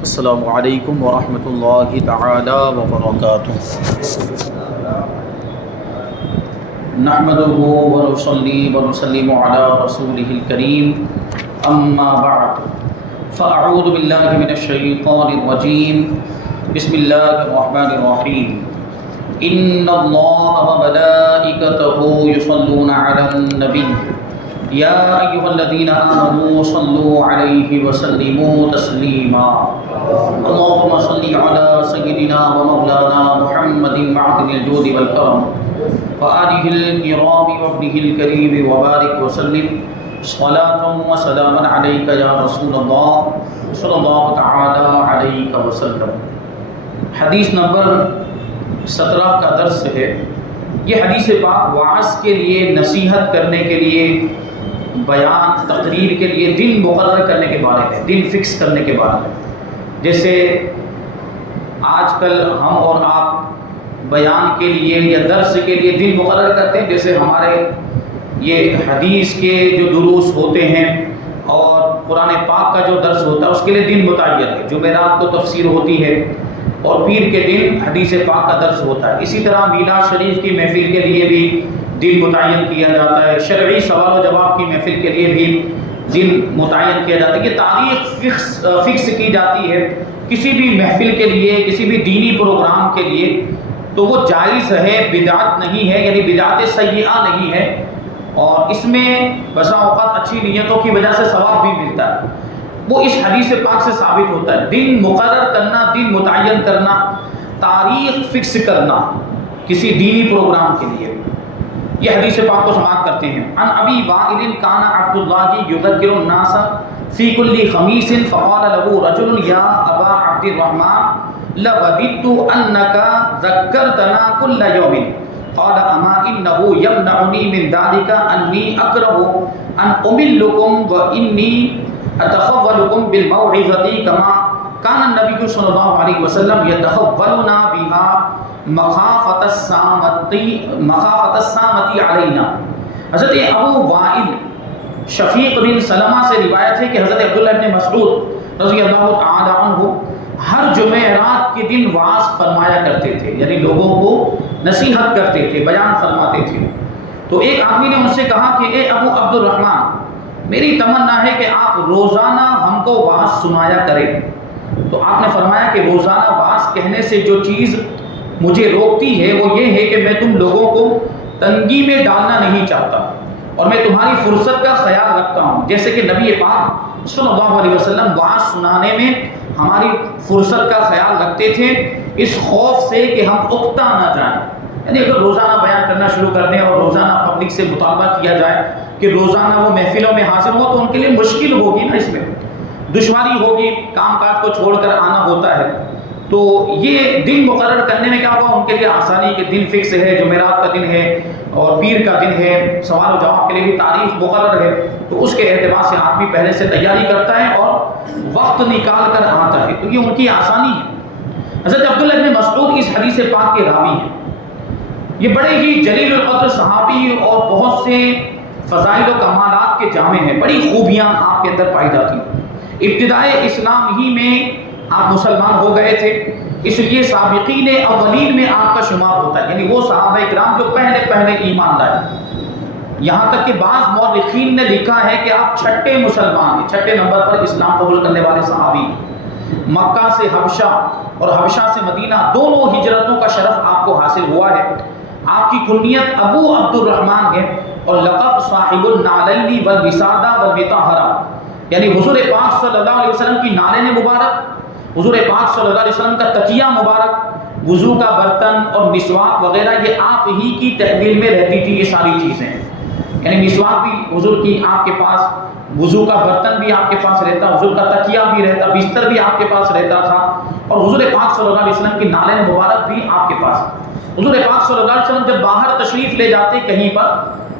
السلام علیکم ورحمۃ اللہ تعالی وبرکاتہ۔ نحمده ونصلي ونسلم على رسوله الكريم اما بعد فاعوذ باللہ من الشیطان الرجیم بسم اللہ الرحمن الرحیم ان اللہ وملائکته یصلون علی النبی یا ایها الذین آمنوا صلوا علیہ وسلموا تسلیما اللهم صل على سيدنا ومولانا محمد معدن الجود والكرم وآله الكرام وابنه الكريم وبارك وسلم صلاة وسلاما عليك يا رسول الله صلى الله تعالى عليك وسلم۔ حدیث نمبر 17 کا درس ہے۔ یہ حدیث پاک وعظ کے لیے، نصیحت کرنے کے لیے، بیان تقریر کے لیے دن مقرر کرنے کے بارے میں، دن فکس کرنے کے بارے میں۔ جیسے آج کل ہم اور آپ بیان کے لیے یا درس کے لیے دن مقرر کرتے ہیں، جیسے ہمارے یہ حدیث کے جو دروس ہوتے ہیں اور قرآن پاک کا جو درس ہوتا ہے اس کے لیے دن متعین ہے۔ جمعرات کو تفسیر ہوتی ہے اور پیر کے دن حدیث پاک کا درس ہوتا ہے۔ اسی طرح میلاد شریف کی محفل کے لیے بھی دن متعین کیا جاتا ہے، شرعی سوال و جواب کی محفل کے لیے بھی دن متعین کیا جاتا ہے۔ یہ تاریخ فکس کی جاتی ہے کسی بھی محفل کے لیے، کسی بھی دینی پروگرام کے لیے، تو وہ جائز ہے، بدعت نہیں ہے، یعنی بدعت سیئہ نہیں ہے، اور اس میں بسا اوقات اچھی نیتوں کی وجہ سے ثواب بھی ملتا ہے۔ وہ اس حدیث پاک سے ثابت ہوتا ہے۔ دن مقرر کرنا، دن متعین کرنا، تاریخ فکس کرنا کسی دینی پروگرام کے لیے، یہ حدیث پاک کو سماعت کرتے ہیں۔ عن ابی وائل کان عبد اللہ یذکر الناس فی کل خمیس فقال له رجل یا ابا عبد الرحمن لوددت انک ذکرتنا کل یوم قال اما انه یمنعنی من ذلك انی اکرہ ان املکم وانی اتخولکم بالموعظۃ کما کان النبی صلی اللہ علیہ وسلم یتخولنا بها مخافت السامتی علینا۔ حضرت ابو وائل شفیق بن سلمہ سے روایت ہے کہ حضرت عبداللہ بن مسعود رضی اللہ تعالی عنہ ہر جمعرات کے دن وعظ فرمایا کرتے تھے، یعنی لوگوں کو نصیحت کرتے تھے، بیان فرماتے تھے۔ تو ایک آدمی نے ان سے کہا کہ اے ابو عبد الرحمن، میری تمنا ہے کہ آپ روزانہ ہم کو وعظ سنایا کریں۔ تو آپ نے فرمایا کہ روزانہ وعظ کہنے سے جو چیز مجھے روکتی ہے وہ یہ ہے کہ میں تم لوگوں کو تنگی میں ڈالنا نہیں چاہتا، اور میں تمہاری فرصت کا خیال رکھتا ہوں، جیسے کہ نبی پاک صلی اللہ علیہ وسلم وعظ سنانے میں ہماری فرصت کا خیال رکھتے تھے، اس خوف سے کہ ہم اکتا نہ جائیں۔ یعنی اگر روزانہ بیان کرنا شروع کر دیں اور روزانہ پبلک سے مطالبہ کیا جائے کہ روزانہ وہ محفلوں میں حاضر ہو تو ان کے لیے مشکل ہوگی نا، اس میں دشواری ہوگی، کام کاج کو چھوڑ کر آنا ہوتا ہے۔ تو یہ دن مقرر کرنے میں کیا ہوا، ان کے لیے آسانی کہ دن فکس ہے، جمعرات کا دن ہے اور پیر کا دن ہے، سوال و جواب کے لیے بھی تاریخ مقرر ہے، تو اس کے اعتبار سے آدمی پہلے سے تیاری کرتا ہے اور وقت نکال کر آتا ہے، تو یہ ان کی آسانی ہے۔ حضرت عبداللہ بن مسعود اس حدیث پاک کے راوی ہیں۔ یہ بڑے ہی جلیل القدر صحابی اور بہت سے فضائل و کمالات کے جامع ہیں، بڑی خوبیاں آپ کے اندر پائی جاتی ہیں۔ ابتدائے اسلام ہی میں آپ مسلمان ہو گئے تھے، اس لیے سابقین اولین میں آپ کا شمار ہوتا ہے، یعنی وہ صحابہ کرام جو پہلے ایمان لائے۔ یہاں تک کہ بعض مورخین نے لکھا ہے کہ آپ چھٹے مسلمان ہیں، چھٹے نمبر پر اسلام قبول کرنے والے صحابی۔ مکہ سے حبشہ اور حبشہ سے مدینہ دونوں ہجرتوں کا شرف آپ کو حاصل ہوا ہے۔ آپ کی کنیت ابو عبد الرحمن ہے اور لقب صاحب النعلین والوسادہ والمطہرہ، یعنی حضور پاک صلی اللہ علیہ وسلم کی نالین مبارک، حضور پاک صلی اللہ علیہ وسلم کا تکیہ مبارک، وضو کا برتن اور مسواک وغیرہ یہ آپ ہی کی تحویل میں رہتی تھی۔ یہ ساری چیزیں، یعنی مسواک بھی حضور کی آپ کے پاس، وضو کا برتن بھی آپ کے پاس رہتا، حضور کا تکیہ بھی رہتا، بستر بھی آپ کے پاس رہتا تھا، اور حضور پاک صلی اللہ علیہ وسلم کی نالین مبارک بھی آپ کے پاس۔ حضور پاک صلی اللہ علیہ وسلم جب باہر تشریف لے جاتے کہیں پر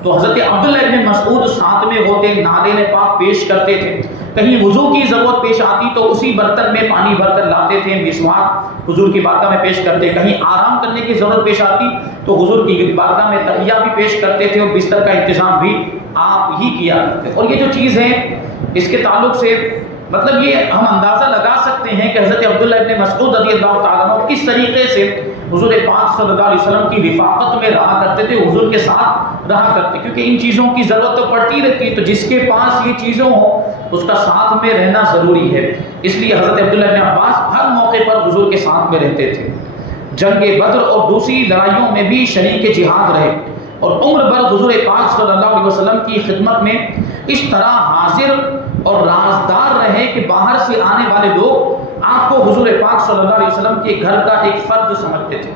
تو حضرت عبداللہ ابن مسعود ساتھ میں ہوتے، نالین پاک پیش کرتے تھے۔ کہیں وضو کی ضرورت پیش آتی تو اسی برتن میں پانی بھر کر لاتے تھے، مسواک حضور کی بارگاہ میں پیش کرتے۔ کہیں آرام کرنے کی ضرورت پیش آتی تو حضور کی بارگاہ میں تکیہ بھی پیش کرتے تھے اور بستر کا انتظام بھی آپ ہی کیا کرتے۔ اور یہ جو چیز ہے اس کے تعلق سے مطلب یہ ہم اندازہ لگا سکتے ہیں کہ حضرت عبداللہ ابن مسعود رضی اللہ تعالیٰ عنہ کس طریقے سے حضور پاک صلی اللہ علیہ وسلم کی رفاقت میں رہا کرتے تھے، حضور کے ساتھ رہا کرتے، کیونکہ ان چیزوں کی ضرورت تو پڑتی رہتی ہے، تو جس کے پاس یہ چیزیں ہوں اس کا ساتھ میں رہنا ضروری ہے۔ اس لیے حضرت عبداللہ ابن عباس ہر موقع پر حضور کے ساتھ میں رہتے تھے، جنگ بدر اور دوسری لڑائیوں میں بھی شریک جہاد رہے، اور عمر بھر حضور پاک صلی اللہ علیہ وسلم کی خدمت میں اس طرح حاضر اور رازدار رہے کہ باہر سے آنے والے لوگ آپ کو حضور پاک صلی اللہ علیہ وسلم کے گھر کا ایک فرد سمجھتے تھے۔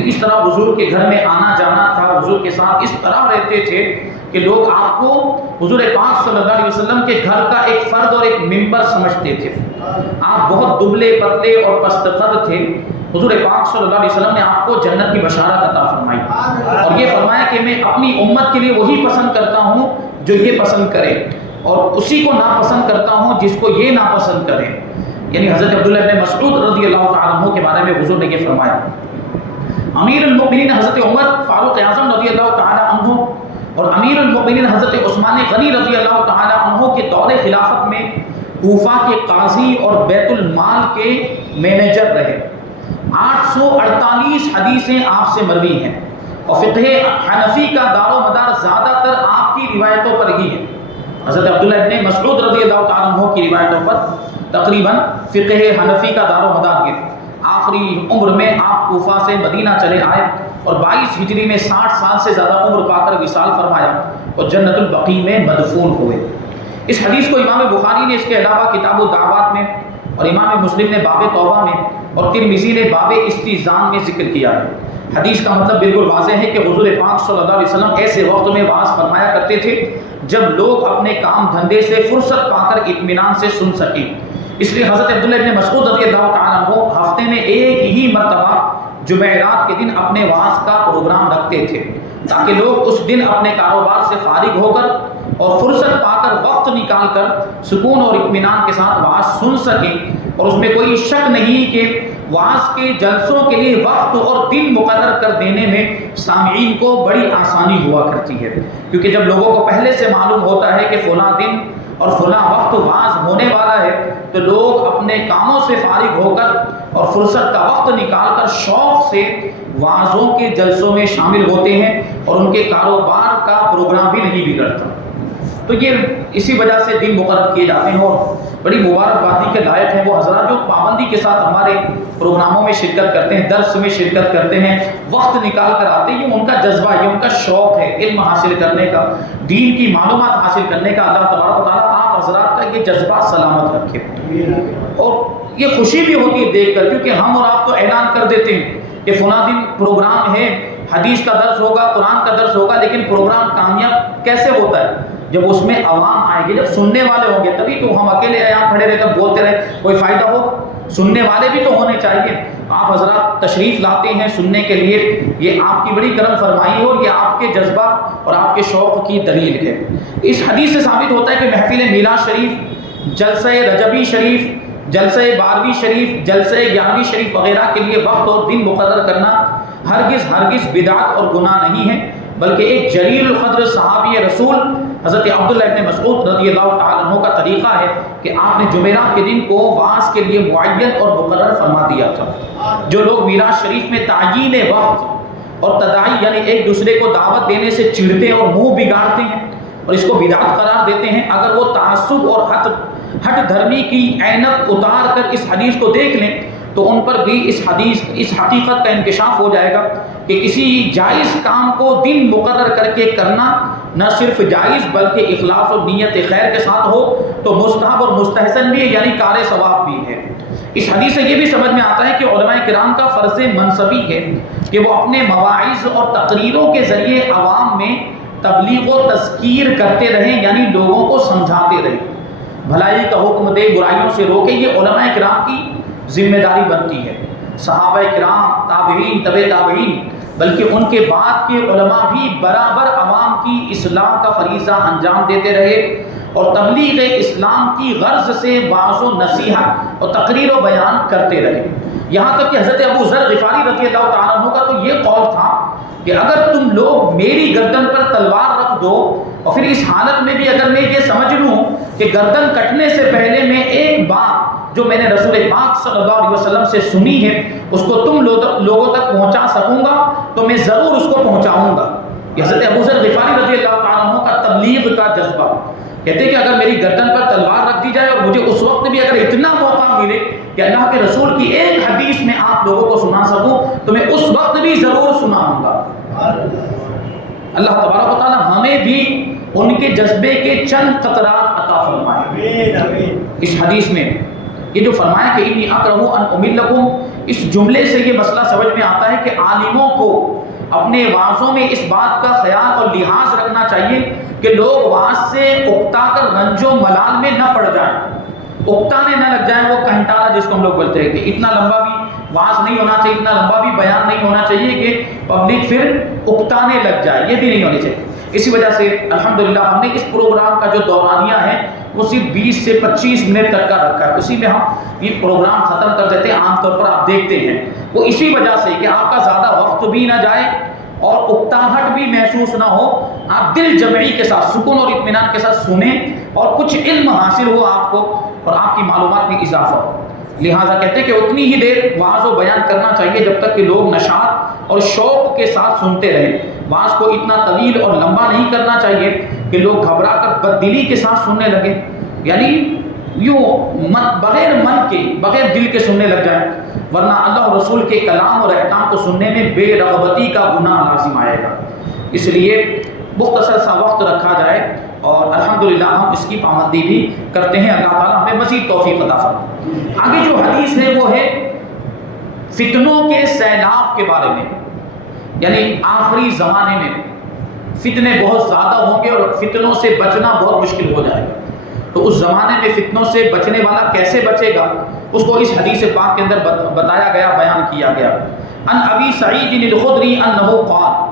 اس طرح حضور کے گھر میں آنا جانا تھا، حضور کے ساتھ اس طرح رہتے تھے کہ لوگ آپ کو حضور پاک صلی اللہ علیہ وسلم کے گھر کا ایک فرد اور ایک ممبر سمجھتے تھے۔ آپ بہت دبلے پتلے اور پست قد تھے۔ حضور پاک صلی اللہ علیہ وسلم نے آپ کو جنت کی بشارت عطا فرمائی، اور یہ فرمایا کہ میں اپنی امت کے لیے وہی پسند کرتا ہوں جو یہ پسند کرے، اور اسی کو ناپسند کرتا ہوں جس کو یہ ناپسند کرے۔ یعنی حضرت عبداللہ ابن مسعود رضی اللہ تعالیٰ عنہ کے بارے میں حضور نے یہ فرمایا۔ امیر المؤمنین حضرت عمر فاروق اعظم رضی اللہ تعالیٰ عنہ اور امیر المؤمنین حضرت عثمان غنی رضی اللہ تعالیٰ عنہ کے دور خلافت میں کوفہ کے قاضی اور بیت المال کے مینیجر رہے۔ 848 حدیثیں آپ سے مروی ہیں، اور فقہ حنفی کا دار و مدار زیادہ تر آپ کی روایتوں پر ہی ہے۔ حضرت عبداللہ ابن مسعود رضی اللہ تعالیٰ عنہ کی روایتوں پر تقریباً فقہ حنفی کا دار و مدار ہے۔ آخری عمر میں آپ کوفہ سے مدینہ چلے آئے، اور 22 ہجری میں 60 سال سے زیادہ عمر پا کر وصال فرمایا، اور جنت البقیع میں مدفون ہوئے۔ اس حدیث کو امام بخاری نے اس کے علاوہ کتاب الدعوات میں، اور امام مسلم نے باب توبہ میں، اور ترمذی نے باب استئذان میں ذکر کیا ہے۔ حدیث کا مطلب بالکل واضح ہے کہ حضور پاک صلی اللہ علیہ وسلم ایسے وقت میں وعظ فرمایا کرتے تھے جب لوگ اپنے کام دھندے سے فرصت پا کر اطمینان سے سن سکیں۔ اس لیے حضرت عبداللہ ابن مسعود رضی اللہ تعالیٰ عنہ ہفتے میں ایک ہی مرتبہ جمعرات کے دن اپنے وعظ کا پروگرام رکھتے تھے، تاکہ لوگ اس دن اپنے کاروبار سے فارغ ہو کر اور فرصت پا کر وقت نکال کر سکون اور اطمینان کے ساتھ وعظ سن سکیں۔ اور اس میں کوئی شک نہیں کہ وعظ کے جلسوں کے لیے وقت اور دن مقرر کر دینے میں سامعین کو بڑی آسانی ہوا کرتی ہے، کیونکہ جب لوگوں کو پہلے سے معلوم ہوتا ہے کہ فلاں دن اور فلاں وقت وعظ ہونے والا ہے، تو لوگ اپنے کاموں سے فارغ ہو کر اور فرصت کا وقت نکال کر شوق سے وعظوں کے جلسوں میں شامل ہوتے ہیں، اور ان کے کاروبار کا پروگرام بھی نہیں بگڑتا۔ تو یہ اسی وجہ سے دن مقرر کیے جاتے ہیں، اور بڑی مبارکبادی کے لائق ہیں وہ حضرات جو پابندی کے ساتھ ہمارے پروگراموں میں شرکت کرتے ہیں، درس میں شرکت کرتے ہیں، وقت نکال کر آتے ہیں۔ یہ ان کا جذبہ، یہ ان کا شوق ہے علم حاصل کرنے کا، دین کی معلومات حاصل کرنے کا۔ اللہ تبارک و تعالیٰ آپ حضرات کا یہ جذبہ سلامت رکھے، اور یہ خوشی بھی ہوتی ہے دیکھ کر، کیونکہ ہم اور آپ تو اعلان کر دیتے ہیں کہ فلاں دن پروگرام ہے، حدیث کا درس ہوگا، قرآن کا درس ہوگا، لیکن پروگرام کامیاب کیسے ہوتا ہے؟ جب اس میں عوام آئے گی، جب سننے والے ہوں گے، تبھی تو ہم اکیلے یہاں کھڑے رہ کر بولتے رہے کوئی فائدہ ہو؟ سننے والے بھی تو ہونے چاہیے۔ آپ حضرات تشریف لاتے ہیں سننے کے لیے، یہ آپ کی بڑی کرم فرمائی اور یہ آپ کے جذبہ اور آپ کے شوق کی دلیل ہے۔ اس حدیث سے ثابت ہوتا ہے کہ محفل میلاد شریف، جلسہ رجبی شریف، جلسہ 12ویں شریف، جلسہ 11ویں شریف وغیرہ کے لیے وقت اور دن مقرر کرنا ہرگز بدعت اور گناہ نہیں ہے، بلکہ ایک جلیل القدر صحابی رسول حضرت عبداللہ ابن مسعود رضی اللہ تعالیٰ عنہ کا طریقہ ہے کہ آپ نے جمعرات کے دن کو وعظ کے لیے معین اور مقرر فرما دیا تھا۔ جو لوگ میلاد شریف میں تعیین وقت اور تداعی یعنی ایک دوسرے کو دعوت دینے سے چڑھتے اور منہ بگاڑتے ہیں اور اس کو بدعت قرار دیتے ہیں، اگر وہ تعصب اور ہٹ دھرمی کی عینت اتار کر اس حدیث کو دیکھ لیں تو ان پر بھی اس حقیقت کا انکشاف ہو جائے گا کہ کسی جائز کام کو دن مقرر کر کے کرنا نہ صرف جائز بلکہ اخلاص اور نیت خیر کے ساتھ ہو تو مستحب اور مستحسن بھی ہے، یعنی کار ثواب بھی ہے۔ اس حدیث سے یہ بھی سمجھ میں آتا ہے کہ علماء کرام کا فرض منصبی ہے کہ وہ اپنے مواعظ اور تقریروں کے ذریعے عوام میں تبلیغ و تذکیر کرتے رہیں، یعنی لوگوں کو سمجھاتے رہیں، بھلائی کا حکم دے، برائیوں سے روکے۔ یہ علماء کرام کی ذمہ داری بنتی ہے۔ صحابہ کرام، تابعین، تبع تابعین، بلکہ ان کے بعد کے علماء بھی برابر عوام کی اصلاح کا فریضہ انجام دیتے رہے اور تبلیغ اسلام کی غرض سے وعظ و نصیحت اور تقریر و بیان کرتے رہے. یہاں تک کہ حضرت ابو ذر غفاری رضی اللہ تعالیٰ عنہ کا تو یہ قول تھا کہ اگر تم لوگ میری گردن پر تلوار رکھ دو اور پھر اس حالت میں بھی اگر میں یہ سمجھ لوں کہ گردن کٹنے سے پہلے میں ایک بات جو میں نے رسول پاک صلی اللہ علیہ وسلم سے سنی ہے اس کو تم لوگوں تک پہنچا سکوں گا تو میں ضرور اس کو پہنچاؤں گا. یہ حضرت ابو ذر غفاری رضی اللہ تعالیٰ عنہ کا تبلیغ کا جذبہ. کہتے ہیں کہ اگر میری گردن پر تلوار رکھ دی جائے اور مجھے اس وقت بھی اگر اتنا موقع ملے کہ اللہ کے رسول کی ایک حدیث میں آپ لوگوں کو سنا سکوں تو میں اس وقت بھی ضرور سناؤں گا. اللہ تبارک و تعالیٰ ہمیں بھی ان کے جذبے کے چند قطرات عطا فرمائے. اس حدیث میں یہ جو فرمایا کہ انی اکرہ ان املکم، اس جملے سے یہ مسئلہ سمجھ میں آتا ہے کہ عالموں کو اپنے وعظوں میں اس بات کا خیال اور لحاظ رکھنا چاہیے کہ لوگ وعظ سے اکتا کر رنج و ملال میں نہ پڑ جائیں، اکتانے نہ لگ جائیں. وہ کنٹارا جس کو ہم لوگ بولتے ہیں کہ اتنا لمبا بھی وعظ نہیں ہونا چاہیے، اتنا لمبا بھی بیان نہیں ہونا چاہیے کہ پبلک پھر اکتانے لگ جائے، یہ بھی نہیں ہونی چاہیے. اسی وجہ سے الحمدللہ ہم نے اس پروگرام کا جو دورانیہ ہے وہ صرف 20 سے 25 منٹ تک کا رکھا ہے. اسی میں ہم یہ پروگرام ختم کر دیتے ہیں. عام طور پر آپ دیکھتے ہیں وہ اسی وجہ سے کہ آپ کا زیادہ وقت بھی نہ جائے اور اکتاہٹ بھی محسوس نہ ہو. آپ دل جمعی کے ساتھ سکون اور اطمینان کے ساتھ سنیں اور کچھ علم حاصل ہو آپ کو اور آپ کی معلومات میں اضافہ ہو. لہٰذا کہتے ہیں کہ اتنی ہی دیر وعظ و بیان کرنا چاہیے جب تک کہ لوگ نشاط اور شوق کے ساتھ سنتے رہیں. وعظ کو اتنا طویل اور لمبا نہیں کرنا چاہیے کہ لوگ گھبرا کر بددلی کے ساتھ سننے لگے، یعنی یوں بغیر من کے بغیر دل کے سننے لگ جائیں، ورنہ اللہ اور رسول کے کلام اور احکام کو سننے میں بے رغبتی کا گناہ لازم آئے گا. اس لیے مختصر سا وقت رکھا جائے اور الحمدللہ ہم اس کی پابندی بھی کرتے ہیں. اللہ تعالیٰ ہمیں مزید توفیق عطا فرمائے. آگے جو حدیث ہے وہ ہے فتنوں کے سیلاب کے بارے میں، یعنی آخری زمانے میں فتنے بہت زیادہ ہوں گے اور فتنوں سے بچنا بہت مشکل ہو جائے گا. تو اس زمانے میں فتنوں سے بچنے والا کیسے بچے گا اس کو اس حدیث پاک کے اندر بتایا گیا، بیان کیا گیا. ان ابی سعید الخدری انہ قال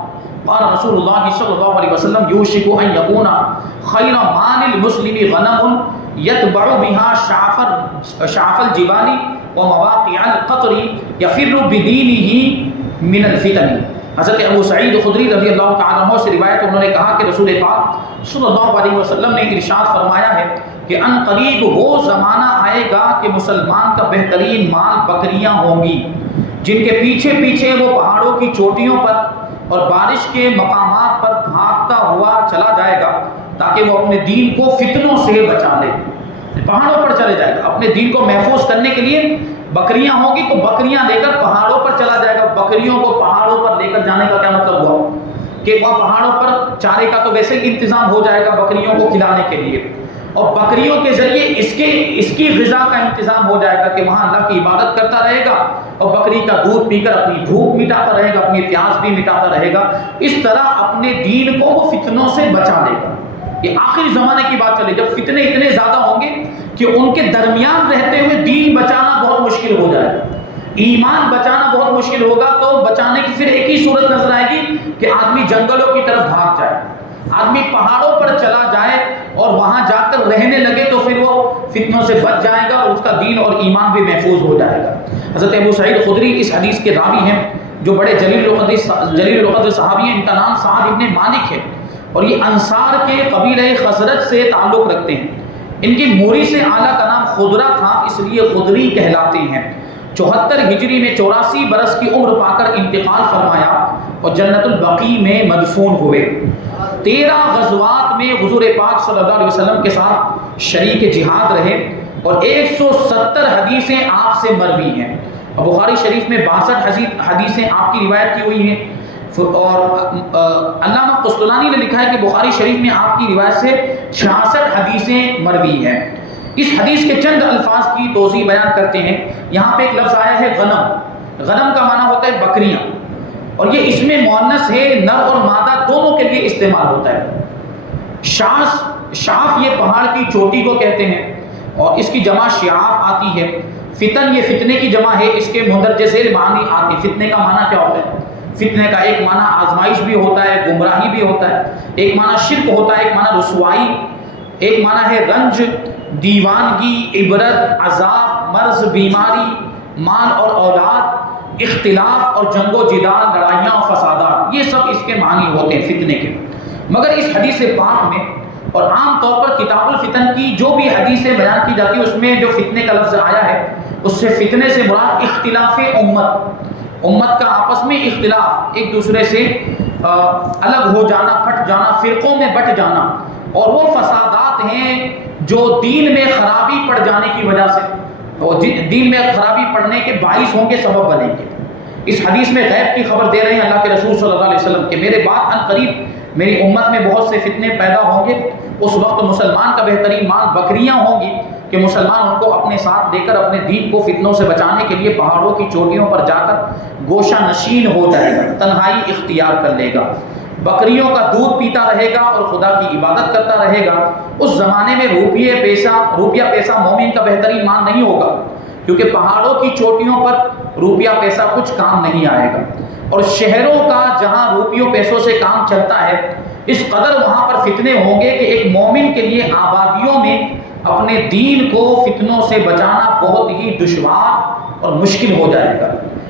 قال رسول اللہ صلی اللہ علیہ وسلم یوشک ان یکون خیر مال المسلم غنم یتبع بها شعف الجبال ومواقع القطر یفر بدینہ من الفتن. حضرت ابو سعید خدری رضی اللہ تعالیٰ عنہ سے روایت انہوں نے کہا کہ رسول پاک صلی اللہ علیہ وسلم نے ارشاد فرمایا ہے کہ ان قریب وہ زمانہ آئے گا کہ مسلمان کا بہترین مال بکریاں ہوں گی جن کے پیچھے پیچھے وہ پہاڑوں کی چوٹیوں پر اور بارش کے مقامات پر بھاگتا ہوا چلا جائے گا تاکہ وہ اپنے دین کو فتنوں سے بچا لے. پہاڑوں پر چلے جائے گا اپنے دین کو محفوظ کرنے کے لیے. بکریاں ہوں گی تو بکریاں لے کر پہاڑوں پر چلا جائے گا. بکریوں کو پہاڑوں پر لے کر جانے کا کیا مطلب ہوا کہ وہاں پہاڑوں پر چارے کا تو ویسے ہی انتظام ہو جائے گا بکریوں کو کھلانے کے لیے، اور بکریوں کے ذریعے اس کی غذا کا انتظام ہو جائے گا کہ وہاں اللہ کی عبادت کرتا رہے گا اور بکری کا دودھ پی کر اپنی بھوک مٹاتا رہے گا، اپنی پیاس بھی مٹاتا رہے گا. اس طرح اپنے دین کو وہ فتنوں سے بچا لے گا. یہ آخری زمانے کی بات چلے جب فتنے اتنے زیادہ ہوں گے کہ ان کے درمیان رہتے ہوئے دین بچانا بہت مشکل ہو جائے گا، ایمان بچانا بہت مشکل ہوگا. تو بچانے کی پھر ایک ہی صورت نظر آئے گی کہ آدمی جنگلوں کی طرف بھاگ جائے، آدمی پہاڑوں پر چلا جائے اور وہاں جا کر رہنے لگے تو پھر وہ فتنوں سے بچ جائے گا اور اس کا دین اور ایمان بھی محفوظ ہو جائے گا. حضرت ابو سعید خدری اس حدیث کے راوی ہیں جو بڑے جلیل القدر صحابی ہیں. ان کا نام سعد ابن مالک ہے اور یہ انصار کے قبیلہ خزرج سے تعلق رکھتے ہیں. ان کی موری سے اعلیٰ کا نام خدرہ تھا اس لیے خدری کہلاتے ہیں. 74 ہجری میں 84 برس کی عمر پا کر انتقال فرمایا اور جنت البقیع میں مدفون ہوئے. 13 غزوات میں حضور پاک صلی اللہ علیہ وسلم کے ساتھ شریک جہاد رہے اور 170 حدیثیں آپ سے مروی ہیں. بخاری شریف میں 62 حدیثیں آپ کی روایت کی ہوئی ہیں اور علامہ قسطلانی نے لکھا ہے کہ بخاری شریف میں آپ کی روایت سے 66 حدیثیں مروی ہیں. اس حدیث کے چند الفاظ کی توضیح بیان کرتے ہیں. یہاں پہ ایک لفظ آیا ہے غنم. غنم کا معنی ہوتا ہے بکریاں اور یہ اس میں مؤنث ہے، نر اور مادہ دونوں کے لیے استعمال ہوتا ہے. شعف یہ پہاڑ کی چوٹی کو کہتے ہیں اور اس کی جمع شعاف آتی ہے. فتن یہ فتنے کی جمع ہے، اس کے مندرجہ ذیل معنی آتے ہیں. فتنے کا معنی کیا ہوتا ہے؟ فتنے کا ایک معنی آزمائش بھی ہوتا ہے، گمراہی بھی ہوتا ہے، ایک معنی شرک ہوتا ہے، ایک معنی رسوائی، ایک معنی ہے رنج، دیوانگی، عبرت، عذاب، مرض، بیماری، مال اور اولاد، اختلاف اور جنگ و جدال، لڑائیاں اور فسادات، یہ سب اس کے معنی ہوتے ہیں فتنے کے۔ مگر اس حدیث پاک میں اور عام طور پر کتاب الفتن کی جو بھی حدیثیں بیان کی جاتی ہیں اس میں جو فتنے کا لفظ آیا ہے اس سے فتنے سے مراد اختلاف امت کا آپس میں اختلاف، ایک دوسرے سے الگ ہو جانا، پھٹ جانا، فرقوں میں بٹ جانا، اور وہ فسادات ہیں جو دین میں خرابی پڑ جانے کی وجہ سے، اور دین میں خرابی پڑنے کے باعث ہوں گے، سبب بنیں گے۔ اس حدیث میں غیب کی خبر دے رہے ہیں اللہ کے رسول صلی اللہ علیہ وسلم کہ میرے بعد ان قریب میری امت میں بہت سے فتنے پیدا ہوں گے، اس وقت مسلمان کا بہترین مال بکریاں ہوں گی کہ مسلمان ان کو اپنے ساتھ لے کر اپنے دین کو فتنوں سے بچانے کے لیے پہاڑوں کی چوٹیوں پر جا کر گوشہ نشین ہو جائے گا، تنہائی اختیار کر لے گا، بکریوں کا دودھ پیتا رہے گا اور خدا کی عبادت کرتا رہے گا۔ اس زمانے میں روپیہ پیسہ مومن کا بہترین مال نہیں ہوگا، کیونکہ پہاڑوں کی چوٹیوں پر روپیہ پیسہ کچھ کام نہیں آئے گا، اور شہروں کا جہاں روپیوں پیسوں سے کام چلتا ہے اس قدر وہاں پر فتنے ہوں گے کہ ایک مومن کے لیے آبادیوں میں اپنے دین کو فتنوں سے بچانا بہت ہی دشوار اور مشکل ہو جائے گا۔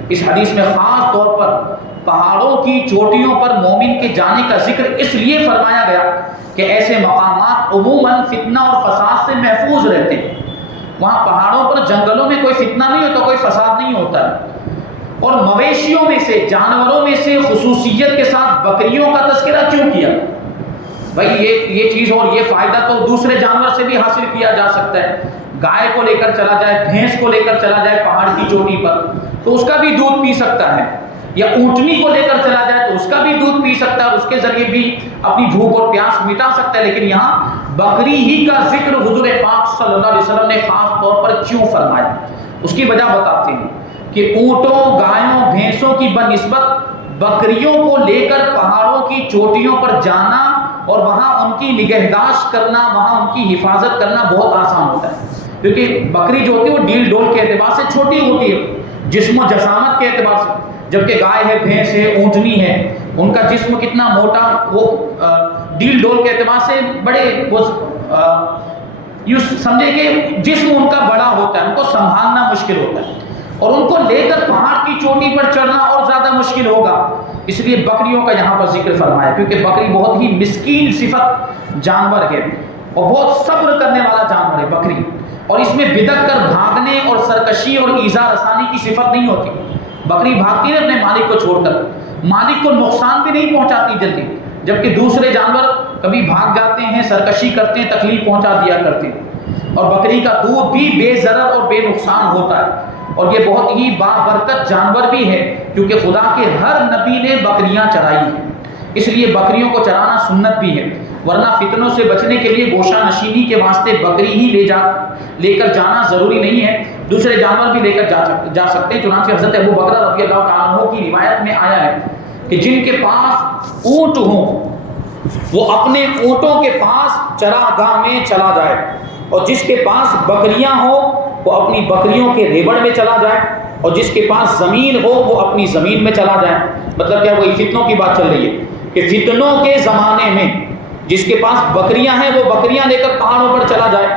اس حدیث میں خاص طور پر پہاڑوں کی چوٹیوں پر مومن کے جانے کا ذکر اس لیے فرمایا گیا کہ ایسے مقامات عموماً فتنہ اور فساد سے محفوظ رہتے ہیں۔ وہاں پہاڑوں پر جنگلوں میں کوئی فتنہ نہیں ہوتا، کوئی فساد نہیں ہوتا ہے، اور مویشیوں میں سے، جانوروں میں سے خصوصیت کے ساتھ بکریوں کا تذکرہ کیوں کیا؟ بھائی یہ چیز اور یہ فائدہ تو دوسرے جانور سے بھی حاصل کیا جا سکتا ہے۔ گائے کو لے کر چلا جائے، بھینس کو لے کر چلا جائے پہاڑ کی چوٹی پر تو اس کا بھی دودھ پی سکتا ہے، یا اونٹنی کو لے کر چلا جائے تو اس کا بھی دودھ پی سکتا ہے اور اس کے ذریعے بھی اپنی بھوک اور پیاس مٹا سکتا ہے۔ لیکن یہاں بکری ہی کا ذکر حضور پاک صلی اللہ علیہ وسلم نے خاص طور پر کیوں فرمایا، اس کی وجہ بتاتے ہیں کہ اونٹوں، گایوں، بھینسوں کی بنسبت بکریوں کو لے کر پہاڑوں کی چوٹیوں پر جانا اور وہاں ان کی نگہداشت کرنا، وہاں ان کی حفاظت کرنا بہت آسان ہوتا ہے، کیونکہ بکری جو ہوتی ہے وہ ڈیل ڈول کے اعتبار سے چھوٹی ہوتی ہے، جسم و جسامت کے اعتبار سے، جبکہ گائے ہے، بھینس ہے، اونٹنی ہے، ان کا جسم کتنا موٹا، وہ ڈیل ڈول کے اعتبار سے بڑے، وہ یوں سمجھے کہ جسم ان کا بڑا ہوتا ہے، ان کو سنبھالنا مشکل ہوتا ہے، اور ان کو لے کر پہاڑ کی چوٹی پر چڑھنا اور زیادہ مشکل ہوگا۔ اس لیے بکریوں کا یہاں پر ذکر فرمایا، کیونکہ بکری بہت ہی مسکین صفت جانور ہے اور بہت صبر کرنے والا جانور ہے بکری، اور اس میں بدک کر بھاگنے اور سرکشی اور ایذا رسانی کی صفت نہیں ہوتی۔ بکری بھاگتی ہے اپنے مالک کو چھوڑ کر، مالک کو نقصان بھی نہیں پہنچاتی جلدی، جبکہ دوسرے جانور کبھی بھاگ جاتے ہیں، سرکشی کرتے ہیں، تکلیف پہنچا دیا کرتے ہیں، اور بکری کا دودھ بھی بے ضرر اور بے نقصان ہوتا ہے، اور یہ بہت ہی بابرکت جانور بھی ہے، کیونکہ خدا کے ہر نبی نے بکریاں چرائی ہیں، اس لیے بکریوں کو چرانا سنت بھی ہے، ورنہ فتنوں سے بچنے کے لیے گوشہ نشینی کے واسطے بکری ہی لے کر جانا ضروری نہیں ہے، دوسرے جانور بھی لے کر جا سکتے ہیں۔ چنانچہ حضرت ابو بکر رضی اللہ تعالیٰ عنہ کی روایت میں آیا ہے کہ جن کے پاس اونٹ ہوں وہ اپنے اونٹوں کے پاس چراگاہ میں چلا جائے، اور جس کے پاس بکریاں ہوں وہ اپنی بکریوں کے ریبڑ میں چلا جائے، اور جس کے پاس زمین ہو وہ اپنی زمین میں چلا جائے۔ مطلب کیا، وہی فتنوں کی بات چل رہی ہے کہ فتنوں کے زمانے میں جس کے پاس بکریاں ہیں وہ بکریاں لے کر پہاڑوں پر چلا جائے،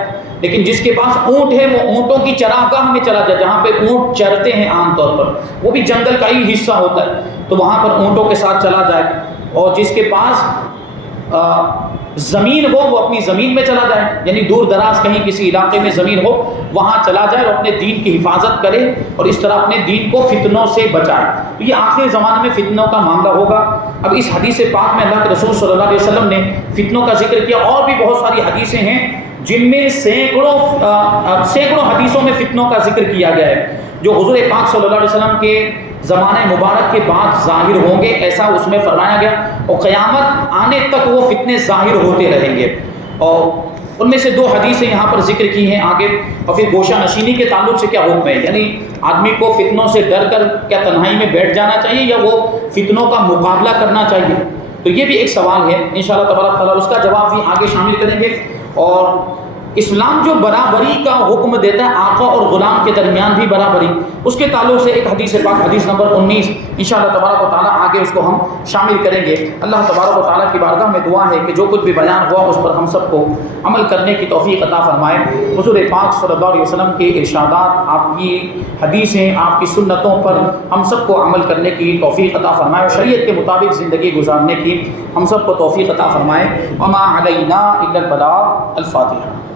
لیکن جس کے پاس اونٹ ہے وہ اونٹوں کی چراگاہ میں چلا جائے، جہاں پہ اونٹ چرتے ہیں عام طور پر، وہ بھی جنگل کا ہی حصہ ہوتا ہے، تو وہاں پر اونٹوں کے ساتھ چلا جائے، اور جس کے پاس زمین ہو وہ اپنی زمین میں چلا جائے، یعنی دور دراز کہیں کسی علاقے میں زمین ہو وہاں چلا جائے اور اپنے دین کی حفاظت کرے، اور اس طرح اپنے دین کو فتنوں سے بچائے۔ تو یہ آخری زمانے میں فتنوں کا معاملہ ہوگا۔ اب اس حدیث پاک میں اللہ کے رسول صلی اللہ علیہ وسلم نے فتنوں کا ذکر کیا، اور بھی بہت ساری حدیثیں ہیں جن میں سینکڑوں حدیثوں میں فتنوں کا ذکر کیا گیا ہے، جو حضور پاک صلی اللہ علیہ وسلم کے زمانے مبارک کے بعد ظاہر ہوں گے، ایسا اس میں فرمایا گیا، اور قیامت آنے تک وہ فتنے ظاہر ہوتے رہیں گے۔ اور ان میں سے دو حدیثیں یہاں پر ذکر کی ہیں آگے، اور پھر گوشہ نشینی کے تعلق سے کیا حکم ہے، یعنی آدمی کو فتنوں سے ڈر کر کیا تنہائی میں بیٹھ جانا چاہیے یا وہ فتنوں کا مقابلہ کرنا چاہیے، تو یہ بھی ایک سوال ہے، انشاءاللہ تبارک تعالیٰ اس کا جواب بھی آگے شامل کریں گے۔ اور اسلام جو برابری کا حکم دیتا ہے آقا اور غلام کے درمیان بھی برابری، اس کے تعلق سے ایک حدیث پاک حدیث نمبر 19 انشاءاللہ تبارک و تعالیٰ آگے اس کو ہم شامل کریں گے۔ اللہ تبارک و تعالیٰ کی بارگاہ میں دعا ہے کہ جو کچھ بھی بیان ہوا اس پر ہم سب کو عمل کرنے کی توفیق عطا فرمائے۔ حضور پاک صلی اللہ علیہ وسلم کے ارشادات، آپ کی حدیثیں، آپ کی سنتوں پر ہم سب کو عمل کرنے کی توفیق عطا فرمائے، شریعت کے مطابق زندگی گزارنے کی ہم سب کو توفیق عطا فرمائے۔ وما علینا الا البلاغ۔ الفاتحہ۔